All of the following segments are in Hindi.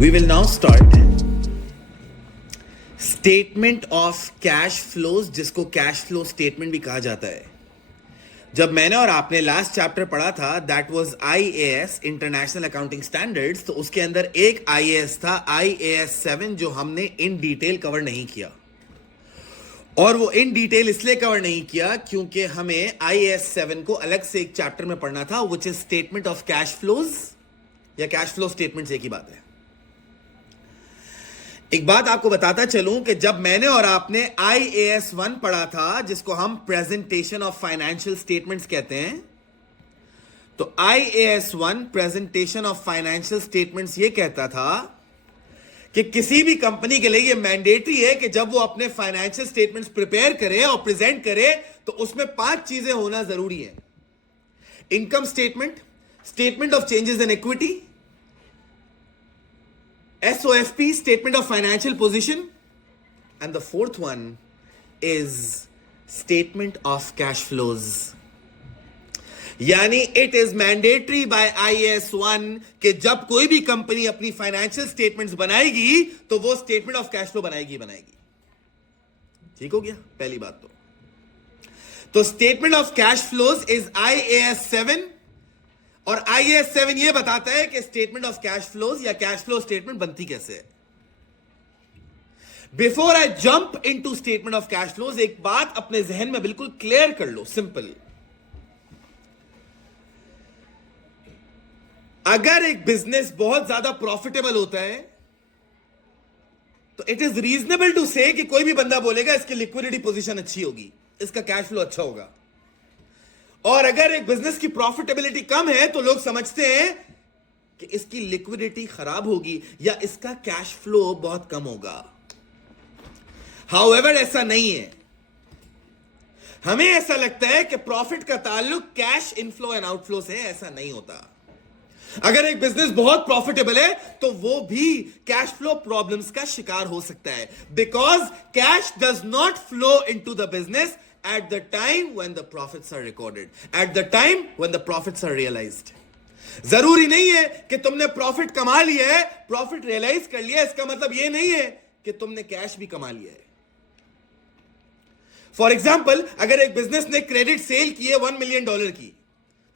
We will now start statement of cash flows, जिसको कैश फ्लो स्टेटमेंट भी कहा जाता है। जब मैंने और आपने लास्ट चैप्टर पढ़ा था, that was IAS international accounting standards, तो उसके अंदर एक IAS था IAS 7 जो हमने इन डिटेल कवर नहीं किया। और वो इन डिटेल इसलिए कवर नहीं किया क्योंकि हमें IAS 7 को अलग से एक चैप्टर में पढ़ना था, which is statement of cash flows या कैश फ्लो स्टेटमेंट। एक ही बात है। एक बात आपको बताता चलूं कि जब मैंने और आपने IAS 1 पढ़ा था, जिसको हम प्रेजेंटेशन ऑफ फाइनेंशियल स्टेटमेंट्स कहते हैं, तो IAS 1 presentation of financial statements ये कहता था कि किसी भी कंपनी के लिए ये मैंडेटरी है कि जब वो अपने फाइनेंशियल स्टेटमेंट्स प्रिपेयर करे और प्रेजेंट करे तो उसमें 5 चीजें होना जरूरी है। Income statement, statement of changes in equity, SOFP, statement of financial position, and the fourth one is statement of cash flows. यानी it is mandatory by IAS 1 कि जब कोई भी कंपनी अपनी फाइनेंशियल स्टेटमेंट्स बनाएगी तो वो स्टेटमेंट ऑफ कैश फ्लो बनाएगी। ठीक हो गया पहली बात। तो statement of cash flows is IAS 7 और IAS 7 ये बताता है कि स्टेटमेंट ऑफ कैश फ्लोज या कैश फ्लो स्टेटमेंट बनती कैसे है। Before I jump into statement of cash flows, एक बात अपने जहन में बिल्कुल क्लियर कर लो, सिंपल। अगर एक बिजनेस बहुत ज्यादा प्रॉफिटेबल होता है तो इट इज रीजनेबल टू से कि कोई भी बंदा बोलेगा इसकी लिक्विडिटी पोजीशन अच्छी होगी, इसका कैश फ्लो अच्छा होगा। और अगर एक बिजनेस की प्रॉफिटेबिलिटी कम है तो लोग समझते हैं कि इसकी लिक्विडिटी खराब होगी या इसका कैश फ्लो बहुत कम होगा। हाउएवर ऐसा नहीं है। हमें ऐसा लगता है कि प्रॉफिट का ताल्लुक कैश इनफ्लो एंड आउटफ्लो से है, ऐसा नहीं होता। अगर एक बिजनेस बहुत प्रॉफिटेबल है तो वो भी कैश फ्लो प्रॉब्लम्स का शिकार हो सकता है, because cash does not flow into the business at the time when the profits are recorded, at the time when the profits are realized. जरूरी नहीं है कि तुमने प्रॉफिट कमा लिया है, प्रॉफिट रियलाइज कर लिया, इसका मतलब यह नहीं है कि तुमने कैश भी कमा लिया है। फॉर एग्जाम्पल, अगर एक बिजनेस ने क्रेडिट सेल की है $1 मिलियन की,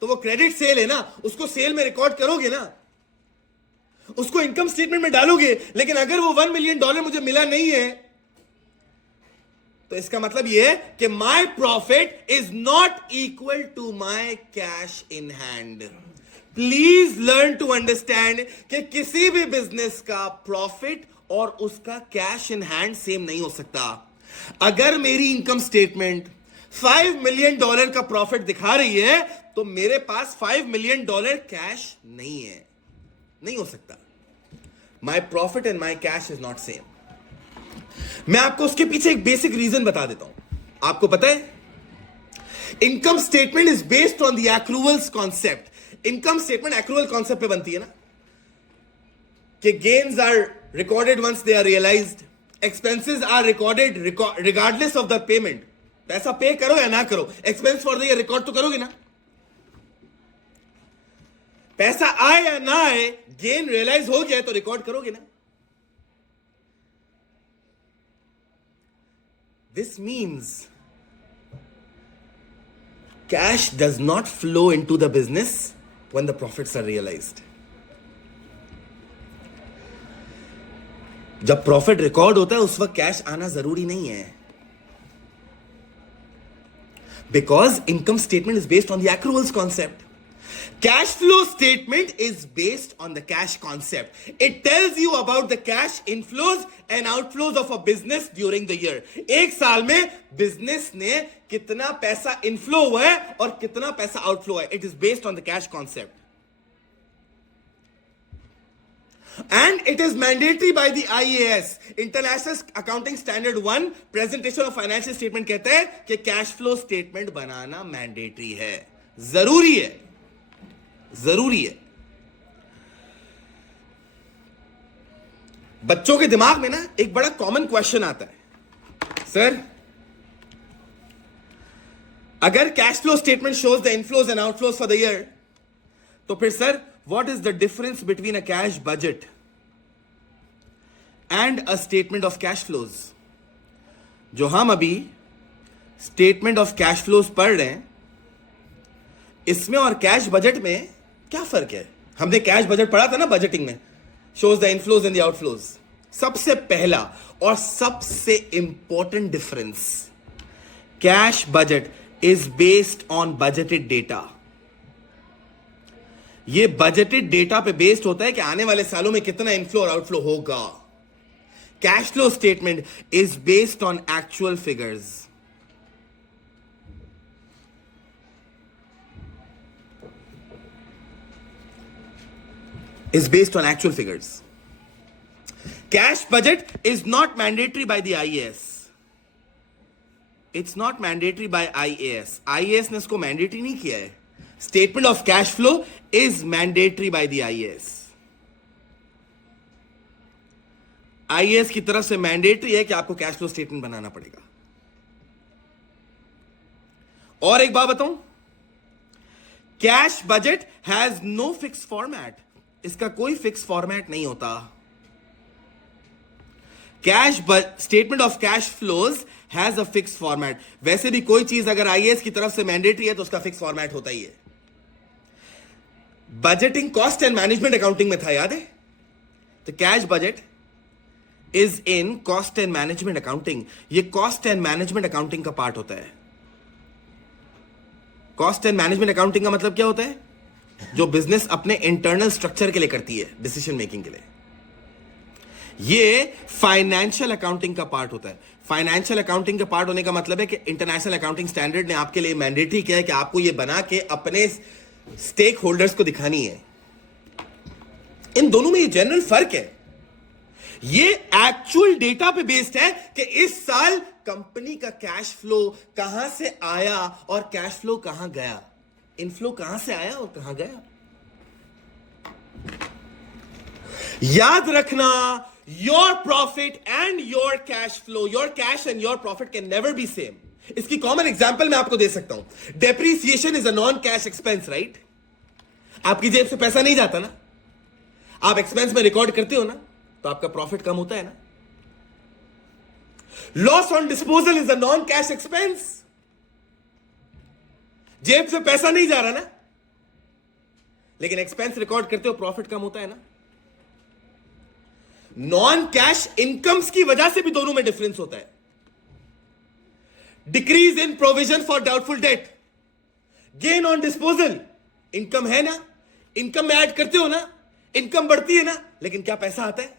तो वो क्रेडिट सेल है ना, उसको सेल में रिकॉर्ड करोगे ना, उसको इनकम स्टेटमेंट में डालोगे। लेकिन अगर वो $1 मिलियन मुझे मिला नहीं है तो इसका मतलब यह है कि my profit is not equal to my cash in hand. Please learn to understand कि किसी भी बिजनेस का प्रॉफिट और उसका कैश इन हैंड सेम नहीं हो सकता। अगर मेरी इनकम स्टेटमेंट $5 मिलियन का प्रॉफिट दिखा रही है तो मेरे पास $5 मिलियन कैश नहीं है, नहीं हो सकता। My profit and my cash is not same. मैं आपको उसके पीछे एक बेसिक रीजन बता देता हूं। आपको पता है, income statement is based on the accruals concept. Income statement accrual concept पे बनती है ना, कि gains are recorded once they are realised, expenses are recorded regardless of the payment. पैसा पे करो या ना करो, expense for the year record तो करोगे ना। पैसा आए या ना आए, गेन रियलाइज हो गया तो रिकॉर्ड करोगे ना। This means cash does not flow into the business when the profits are realized. जब प्रॉफिट रिकॉर्ड होता है उस वक्त कैश आना जरूरी नहीं है, because income statement is based on the accruals concept. Cash flow statement is based on the cash concept. It tells you about the cash inflows and outflows of a business during the year. एक साल में बिजनेस ने कितना पैसा इनफ्लो हुआ है और कितना पैसा आउटफ्लो है. It is based on the cash concept. And it is mandatory by the IAS, International Accounting Standard 1, Presentation of Financial Statement कहते हैं कि कैश फ्लो स्टेटमेंट बनाना मैंडेटरी है, जरूरी है. बच्चों के दिमाग में ना एक बड़ा कॉमन क्वेश्चन आता है, सर अगर cash flow statement shows the inflows and outflows for the year, तो फिर sir what is the difference between a cash budget and a statement of cash flows. जो हम अभी स्टेटमेंट ऑफ कैश फ्लोज पढ़ रहे हैं, इसमें और कैश बजट में क्या फर्क है? हमने कैश बजट पढ़ा था ना बजटिंग में, shows the inflows and the outflows. सबसे पहला और सबसे important difference, cash budget is based on budgeted data. ये बजटेड डेटा पे बेस्ड होता है कि आने वाले सालों में कितना इनफ्लो और आउटफ्लो होगा। Cash flow statement is based on actual figures. is based on actual figures. Cash budget is not mandatory by the IAS. It's not mandatory by IAS. IAS ने इसको mandatory नहीं किया है. Statement of cash flow is mandatory by the IAS. IAS की तरफ से mandatory है कि आपको cash flow statement बनाना पड़ेगा. और एक बात बताऊं, cash budget has no fix format. इसका कोई फिक्स फॉर्मेट नहीं होता। Cash statement of cash flows has a fix format. वैसे भी कोई चीज अगर आईएएस की तरफ से मैंडेटरी है तो उसका फिक्स फॉर्मेट होता ही है। Budgeting cost and management accounting में था, याद है? तो cash budget is in cost and management accounting. ये कॉस्ट एंड मैनेजमेंट अकाउंटिंग का पार्ट होता है। कॉस्ट एंड मैनेजमेंट अकाउंटिंग का मतलब क्या होता है? जो बिजनेस अपने इंटरनल स्ट्रक्चर के लिए करती है, डिसीजन मेकिंग के लिए। ये फाइनेंशियल अकाउंटिंग का पार्ट होता है। फाइनेंशियल अकाउंटिंग का पार्ट होने का मतलब है कि इंटरनेशनल अकाउंटिंग स्टैंडर्ड ने आपके लिए मैंडेटरी किया है कि आपको ये बना के अपने स्टेक होल्डर्स को दिखानी है। इन दोनों में ये जनरल फर्क है। ये एक्चुअल डेटा पे बेस्ड है कि इस साल कंपनी का कैश फ्लो कहां से आया और कैश फ्लो कहां गया, इनफ्लो कहां से आया और कहां गया। याद रखना, your profit and your cash flow, your cash and your profit can never be same. इसकी कॉमन एग्जांपल मैं आपको दे सकता हूं। Depreciation is a non cash expense, right? आपकी जेब से पैसा नहीं जाता ना, आप एक्सपेंस में रिकॉर्ड करते हो ना, तो आपका प्रॉफिट कम होता है ना। Loss on disposal is a non cash expense. जेब से पैसा नहीं जा रहा ना, लेकिन एक्सपेंस रिकॉर्ड करते हो, प्रॉफिट कम होता है ना। नॉन कैश इनकम्स की वजह से भी दोनों में डिफरेंस होता है। Decrease in provision for doubtful debt, gain on disposal, income है ना, इनकम में ऐड करते हो ना, इनकम बढ़ती है ना, लेकिन क्या पैसा आता है?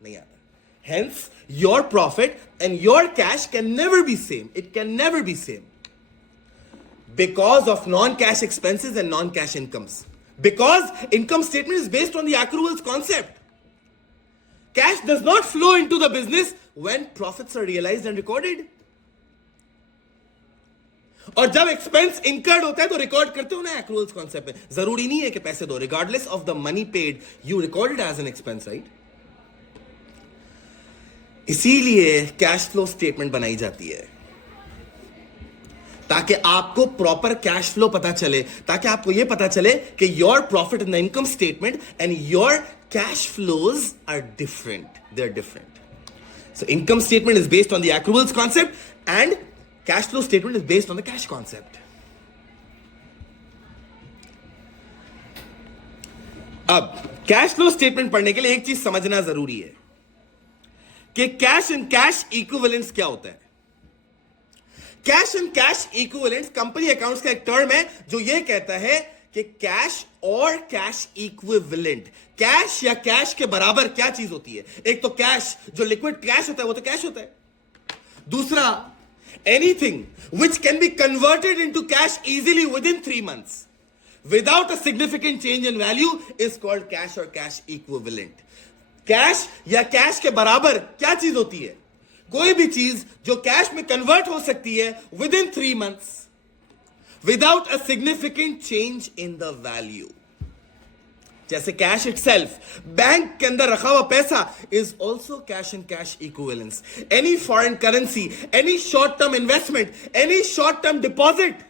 नहीं आता। Hence, your profit and your cash can never be same. It can never be same. Because of non-cash expenses and non-cash incomes. Because income statement is based on the accruals concept. Cash does not flow into the business when profits are realized and recorded. और जब एक्सपेंस इंकर्ड होता है तो रिकॉर्ड करते हो ना accruals concept में। जरूरी नहीं है कि पैसे दो, regardless of the money paid, you record it as an expense, right? इसीलिए कैश फ्लो स्टेटमेंट बनाई जाती है, ताकि आपको प्रॉपर कैश फ्लो पता चले, ताकि आपको यह पता चले कि your profit in the income statement and your cash flows are different, they are different. So income statement is based on the accruals concept and cash flow statement is based on the cash concept. अब कैश फ्लो स्टेटमेंट पढ़ने के लिए एक चीज समझना जरूरी है कि कैश एंड कैश इक्विवेलेंस क्या होता है। Cash and cash equivalence company accounts का एक टर्म है जो यह कहता है कि कैश और कैश इक्विवेलेंट, कैश या कैश के बराबर क्या चीज होती है। एक तो कैश जो लिक्विड कैश होता है वो तो कैश होता है। दूसरा, anything which can be converted into cash easily with in 3 months without a significant change in value is called cash और कैश इक्विवेलेंट। कैश या कैश के बराबर क्या चीज होती है? कोई भी चीज जो कैश में कन्वर्ट हो सकती है with in 3 months without a significant change in the value. जैसे कैश इटसेल्फ, बैंक के अंदर रखा हुआ पैसा is also cash and cash equivalence. Any foreign currency, any short term investment, any short term deposit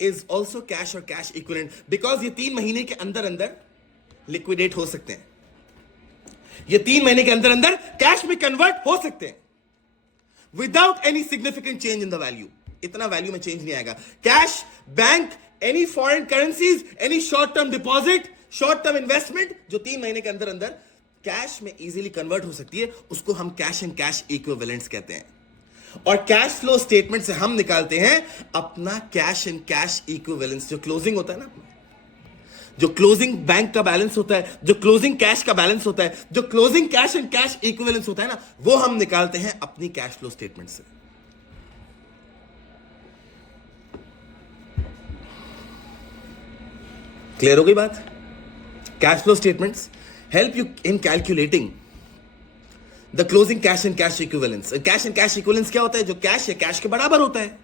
is also cash और कैश इक्विवेलेंट, बिकॉज ये 3 महीने के अंदर अंदर लिक्विडेट हो सकते हैं। ये 3 महीने के अंदर अंदर कैश में कन्वर्ट हो सकते हैं without any significant change in the value. इतना वैल्यू में चेंज नहीं आएगा. Cash, bank, any foreign currencies, any short term deposit, short term investment जो 3 महीने के अंदर अंदर कैश में इजीली कन्वर्ट हो सकती है, उसको हम कैश एंड कैश इक्विवेलेंट्स कहते हैं. और कैश फ्लो स्टेटमेंट से हम निकालते हैं अपना कैश एंड कैश इक्विवेलेंस. जो क्लोजिंग होता है ना, जो क्लोजिंग बैंक का बैलेंस होता है, जो क्लोजिंग कैश का बैलेंस होता है, जो closing cash and cash equivalence होता है ना, वो हम निकालते हैं अपनी कैश फ्लो स्टेटमेंट से. क्लियर हो गई बात? Cash flow statements help you in calculating the closing cash and cash equivalence. Cash and cash equivalence क्या होता है? जो कैश है कैश के बराबर होता है.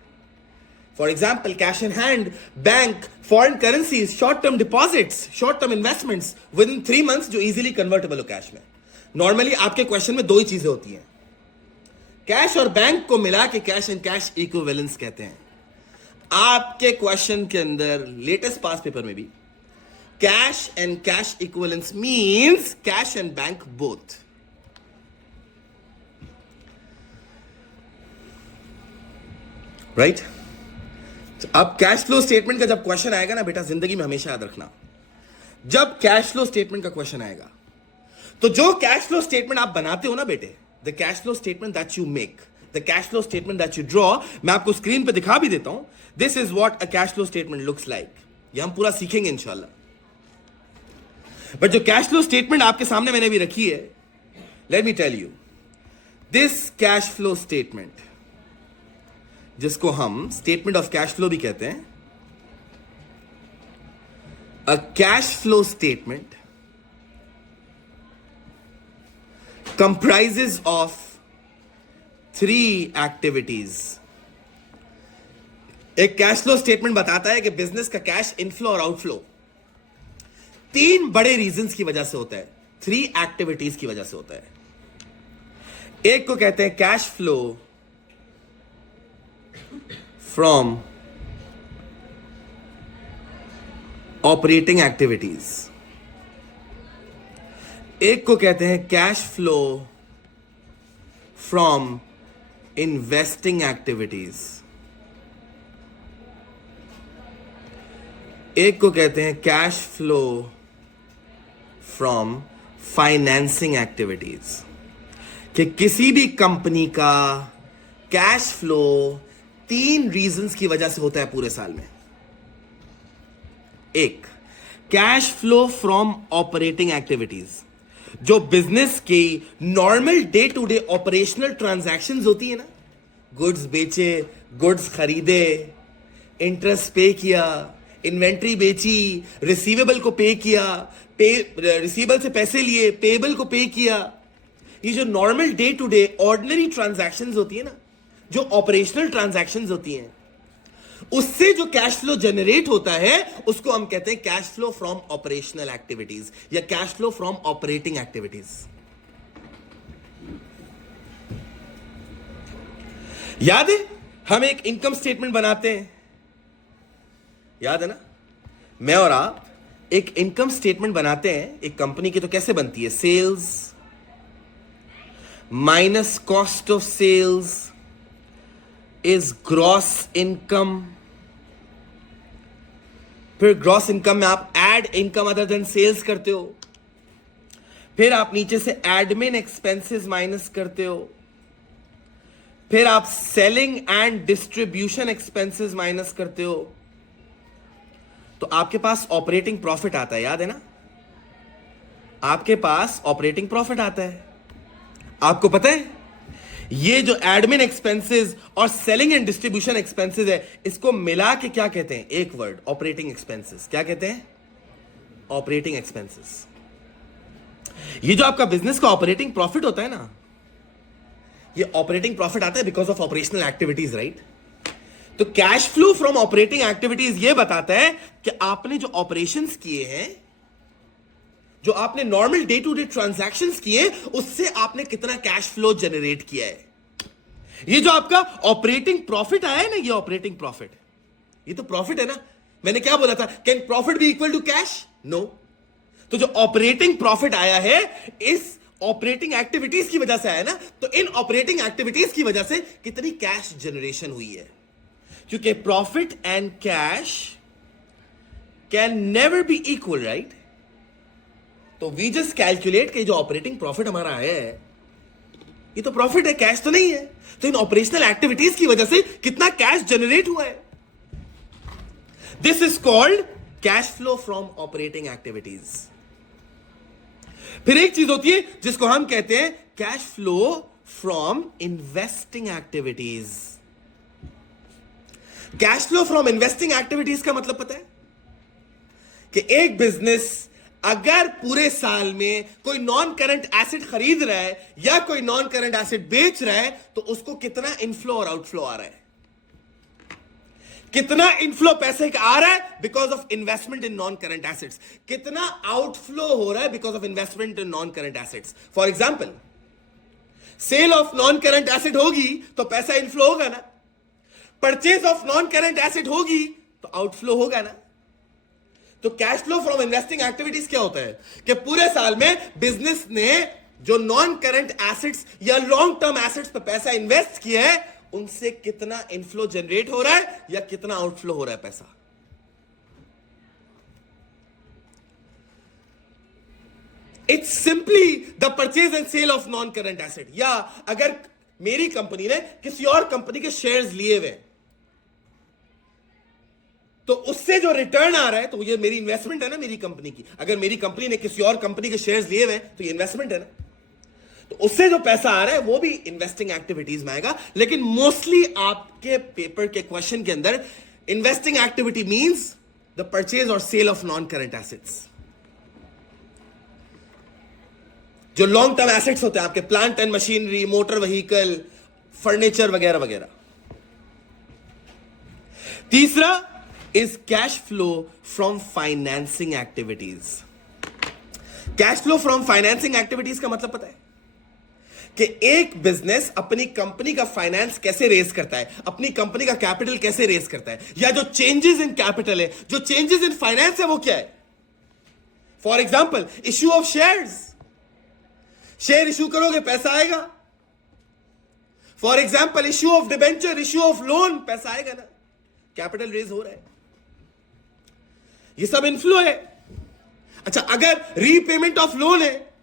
For example, cash in hand, bank, foreign currencies, short term deposits, short term investments with in 3 months जो इजीली कन्वर्टेबल हो कैश में. नॉर्मली आपके क्वेश्चन में 2 ही चीजें होती हैं. कैश और बैंक को मिला के कैश एंड कैश इक्विवेलेंस कहते हैं. आपके क्वेश्चन के अंदर लेटेस्ट पास पेपर में भी cash and cash equivalence means cash and bank both. Right? अब कैश फ्लो स्टेटमेंट का जब क्वेश्चन आएगा ना बेटा, जिंदगी में हमेशा याद रखना, जब कैश फ्लो स्टेटमेंट का क्वेश्चन आएगा तो जो कैश फ्लो स्टेटमेंट आप बनाते हो ना बेटे, the cash flow statement that you make, the cash flow statement that you draw, मैं आपको स्क्रीन पे दिखा भी देता हूं. This is what a cash flow statement looks like. ये हम पूरा सीखेंगे इंशाल्लाह. बट जो कैश फ्लो स्टेटमेंट आपके सामने मैंने भी रखी है, let me tell you, this cash flow statement, जिसको हम स्टेटमेंट ऑफ कैश फ्लो भी कहते हैं, a cash flow statement comprises of 3 activities. एक कैश फ्लो स्टेटमेंट बताता है कि बिजनेस का कैश इनफ्लो और आउटफ्लो 3 बड़े रीजंस की वजह से होता है, 3 एक्टिविटीज की वजह से होता है. एक को कहते हैं cash flow from operating activities, एक को कहते हैं cash flow from investing activities, एक को कहते हैं cash flow from financing activities. कि किसी भी कंपनी का कैश फ्लो 3 रीजंस की वजह से होता है पूरे साल में. एक, cash flow from operating activities, जो बिजनेस की normal day to day operational transactions होती है ना, गुड्स बेचे, गुड्स खरीदे, इंटरेस्ट पे किया, इन्वेंट्री बेची, रिसीवेबल को पे किया, रिसीवेबल से पैसे लिए, पेबल को पे किया. ये जो normal day to day ordinary transactions होती है ना, जो ऑपरेशनल ट्रांजैक्शंस होती हैं, उससे जो कैश फ्लो जनरेट होता है उसको हम कहते हैं cash flow from operational activities या cash flow from operating activities. याद है हम एक इनकम स्टेटमेंट बनाते हैं, याद है ना, मैं और आप एक इनकम स्टेटमेंट बनाते हैं एक कंपनी की. तो कैसे बनती है? Sales minus cost of sales is gross income. फिर ग्रॉस इनकम में आप add income other than sales करते हो. फिर आप नीचे से एडमिन एक्सपेंसेस माइनस करते हो. फिर आप selling and distribution expenses minus करते हो. तो आपके पास ऑपरेटिंग प्रॉफिट आता है, याद है ना, आपके पास ऑपरेटिंग प्रॉफिट आता है. आपको पता है ये जो एडमिन एक्सपेंसेस और सेलिंग एंड डिस्ट्रीब्यूशन एक्सपेंसेस है, इसको मिला के क्या कहते हैं? एक वर्ड, ऑपरेटिंग एक्सपेंसेस. क्या कहते हैं? Operating expenses. ये जो आपका बिजनेस का ऑपरेटिंग प्रॉफिट होता है ना, ये ऑपरेटिंग प्रॉफिट आता है because of operational activities, right? तो cash flow from operating activities ये बताता है कि आपने जो ऑपरेशंस किए हैं, जो आपने normal day to day transactions किए, उससे आपने कितना कैश फ्लो जनरेट किया है. ये जो आपका ऑपरेटिंग प्रॉफिट आया है ना, ये ऑपरेटिंग प्रॉफिट, ये तो प्रॉफिट है ना. मैंने क्या बोला था? Can profit be equal to cash? No. तो जो ऑपरेटिंग प्रॉफिट आया है, इस ऑपरेटिंग एक्टिविटीज की वजह से आया ना, तो इन ऑपरेटिंग एक्टिविटीज की वजह से कितनी कैश जनरेशन हुई है, क्योंकि profit and cash can never be equal, right? तो वी जस्ट कैलकुलेट कि जो ऑपरेटिंग प्रॉफिट हमारा आया है, ये तो प्रॉफिट है, कैश तो नहीं है। तो इन ऑपरेशनल एक्टिविटीज की वजह से कितना कैश जनरेट हुआ है, this is called cash flow from operating activities. फिर एक चीज होती है जिसको हम कहते हैं cash flow from investing activities. Cash flow from investing activities का मतलब पता है कि एक बिजनेस अगर पूरे साल में कोई नॉन करंट एसेट खरीद रहा है या कोई नॉन करंट एसेट बेच रहा है, तो उसको कितना इनफ्लो और आउटफ्लो आ रहा है, कितना इनफ्लो पैसे का आ रहा है because of investment in non current assets, कितना आउटफ्लो हो रहा है because of investment in non current assets. For example, sale of non current asset होगी तो पैसा इनफ्लो होगा ना, purchase of non current asset होगी तो आउटफ्लो होगा ना। तो cash flow from investing activities क्या होता है कि पूरे साल में बिजनेस ने जो नॉन करंट एसेट्स या लॉन्ग टर्म एसेट्स पर पैसा इन्वेस्ट किया है, उनसे कितना इनफ्लो जनरेट हो रहा है या कितना आउटफ्लो हो रहा है पैसा। It's simply the purchase and sale of non current asset. या अगर मेरी कंपनी ने किसी और कंपनी के शेयर्स लिए हुए, तो उससे जो रिटर्न आ रहा है, तो ये मेरी इन्वेस्टमेंट है ना मेरी कंपनी की। अगर मेरी कंपनी ने किसी और कंपनी के शेयर्स लिए हुए तो ये इन्वेस्टमेंट है ना, तो उससे जो पैसा आ रहा है वो भी इन्वेस्टिंग एक्टिविटीज में आएगा। लेकिन मोस्टली आपके पेपर के क्वेश्चन के अंदर investing activity means the purchase और sale of non current assets. जो लॉन्ग टर्म एसेट्स होते हैं आपके, plant and machinery, motor vehicle, furniture वगैरह वगैरह। तीसरा is cash flow from financing activities. Cash flow from financing activities का मतलब पता है कि एक बिजनेस अपनी कंपनी का फाइनेंस कैसे रेज करता है, अपनी कंपनी का कैपिटल कैसे रेज करता है, या जो चेंजेस इन कैपिटल है, जो चेंजेस इन फाइनेंस है, वो क्या है। For example, issue of shares, share issue करोगे पैसा आएगा। For example, issue of debenture, issue of loan, पैसा आएगा ना, कैपिटल रेज हो रहा है, ये सब इनफ्लो है। अच्छा, अगर रीपेमेंट ऑफ लोन है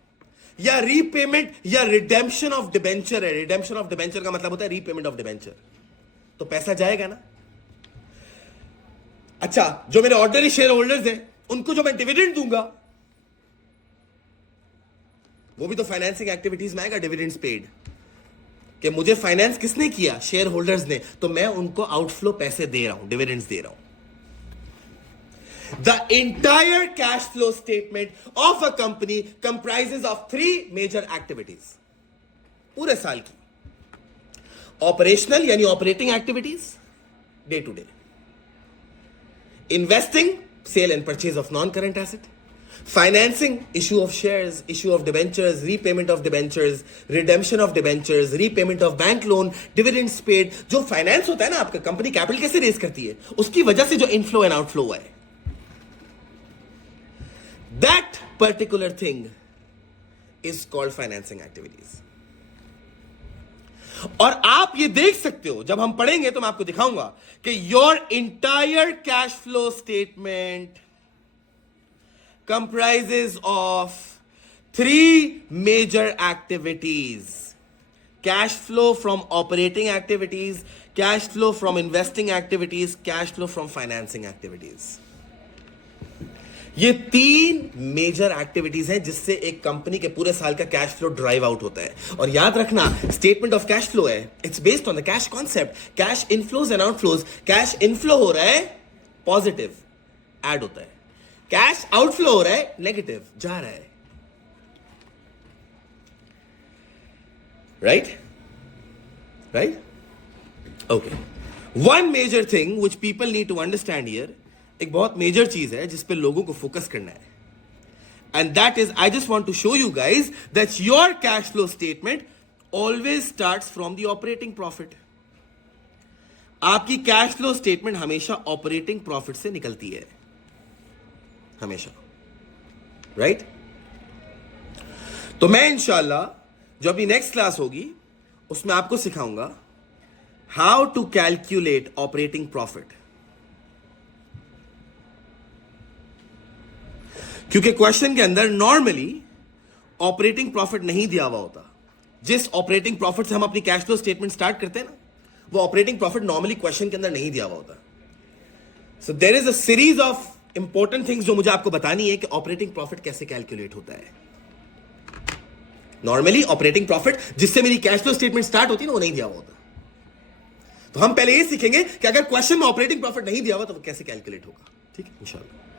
या रीपेमेंट या रिडेम्पशन ऑफ डिबेंचर है, रिडेम्पशन ऑफ डिबेंचर का मतलब होता है रीपेमेंट ऑफ डिबेंचर, तो पैसा जाएगा ना। अच्छा, जो मेरे ऑर्डिनरी शेयर होल्डर्स हैं उनको जो मैं डिविडेंड दूंगा, वो भी तो फाइनेंसिंग एक्टिविटीज में आएगा। डिविडेंड्स पेड, कि मुझे फाइनेंस किसने किया, शेयर होल्डर्स ने, तो मैं उनको आउटफ्लो पैसे दे रहा हूं, डिविडेंड्स दे रहा हूं। The entire cash flow statement of a company comprises of 3 major activities. पूरे साल की ऑपरेशनल यानी operating activities, day to day, investing, sale and purchase of non current asset, financing, issue of shares, issue of debentures, repayment of debentures, redemption of debentures, repayment of bank loan, dividends paid. जो फाइनेंस होता है ना, आपका कंपनी कैपिटल कैसे रेज करती है, उसकी वजह से जो इनफ्लो एंड आउटफ्लो हुआ है, that particular thing is called financing activities. और आप ये देख सकते हो, जब हम पढ़ेंगे तो मैं आपको दिखाऊंगा कि your entire cash flow statement comprises of 3 major activities: cash flow from operating activities, cash flow from investing activities, cash flow from financing activities. ये 3 मेजर एक्टिविटीज हैं जिससे एक कंपनी के पूरे साल का कैश फ्लो ड्राइव आउट होता है। और याद रखना, स्टेटमेंट ऑफ कैश फ्लो है, it's based on the cash concept, cash inflows and outflows. Cash inflow हो रहा है, पॉजिटिव ऐड होता है, कैश आउटफ्लो हो रहा है, नेगेटिव जा रहा है, right right okay. One major thing which people need to understand here, एक बहुत मेजर चीज है जिस पे लोगों को फोकस करना है, and that is, I just want to show you guys that your cash flow statement always starts from the operating profit. आपकी कैश फ्लो स्टेटमेंट हमेशा ऑपरेटिंग प्रॉफिट से निकलती है, हमेशा, राइट? तो मैं इंशाल्लाह जो अभी नेक्स्ट क्लास होगी उसमें आपको सिखाऊंगा how to calculate operating profit, क्योंकि क्वेश्चन के अंदर नॉर्मली ऑपरेटिंग प्रॉफिट नहीं दिया हुआ होता। जिस ऑपरेटिंग प्रॉफिट से हम अपनी कैश फ्लो स्टेटमेंट स्टार्ट करते हैं ना, वो ऑपरेटिंग प्रॉफिट नॉर्मली क्वेश्चन के अंदर नहीं दिया हुआ होता। So there is a series of important things जो मुझे आपको बतानी है कि ऑपरेटिंग प्रॉफिट कैसे कैलकुलेट होता है। नॉर्मली ऑपरेटिंग प्रॉफिट जिससे मेरी कैश फ्लो स्टेटमेंट स्टार्ट होती है ना, वो नहीं दिया हुआ होता। तो हम पहले ये सीखेंगे कि अगर क्वेश्चन में ऑपरेटिंग प्रॉफिट नहीं दिया हुआ तो वो कैसे कैलकुलेट होगा। ठीक है इंशाल्लाह।